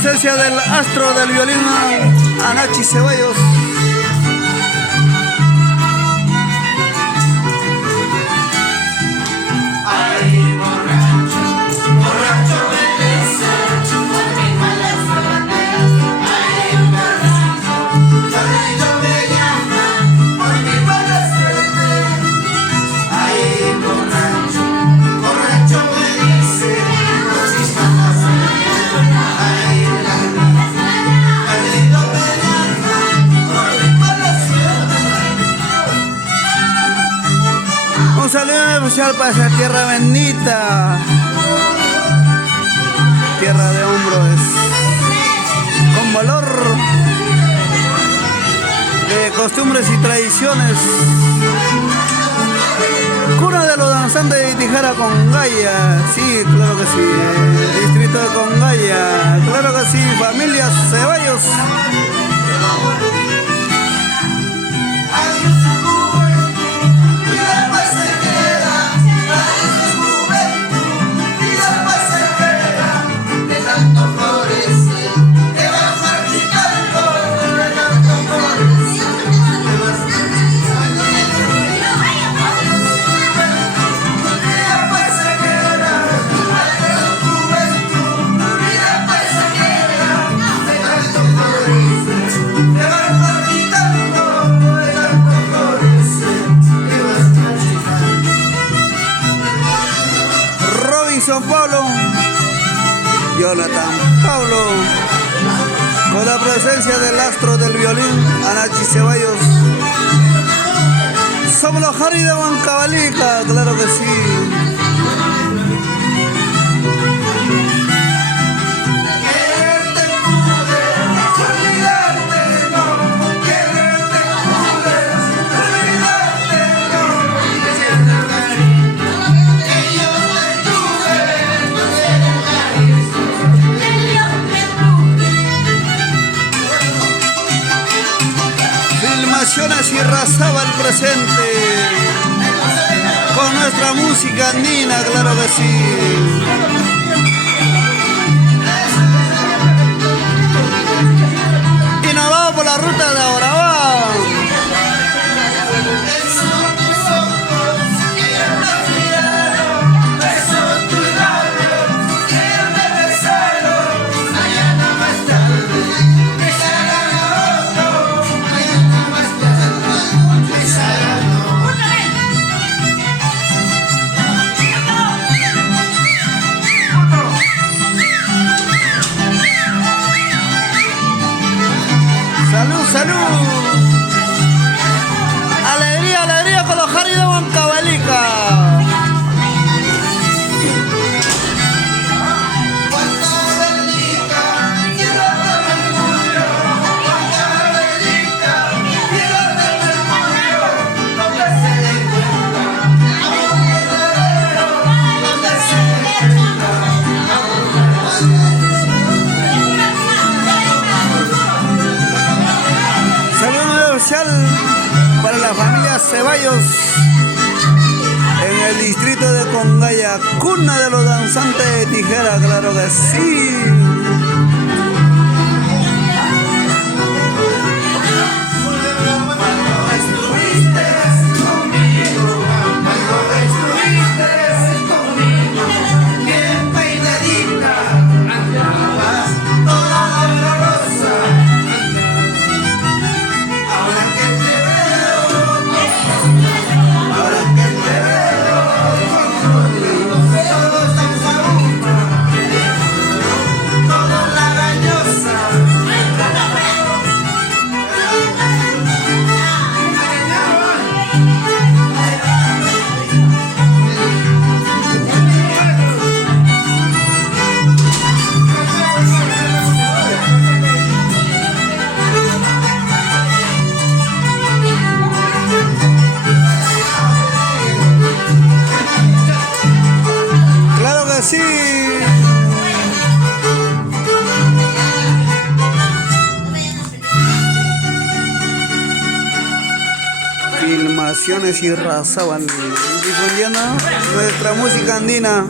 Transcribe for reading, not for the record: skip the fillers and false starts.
presencia del astro del violín, Anachi Ceballos. Un saludo especial para esa tierra bendita, tierra de hombros con valor, de costumbres y tradiciones, cuna de los danzantes de Tijera Congaya, sí, claro que sí, el distrito de Congaya, claro que sí, familia Ceballos. Pablo, Jonathan Pablo, con la presencia del astro del violín, Anachi Ceballos. Somos los Jari de Huancavelica, claro que sí. Y Razaba el presente con nuestra música andina, claro que sí. Y nos vamos por la ruta de Orabá. ¡Salud! ¡Alegría, alegría con los Jari de Huancavelica! Para la familia Ceballos en el distrito de Congaya, cuna de los danzantes de Tijera, claro que sí. Sí. Filmaciones y Razaban difundiendo nuestra música andina.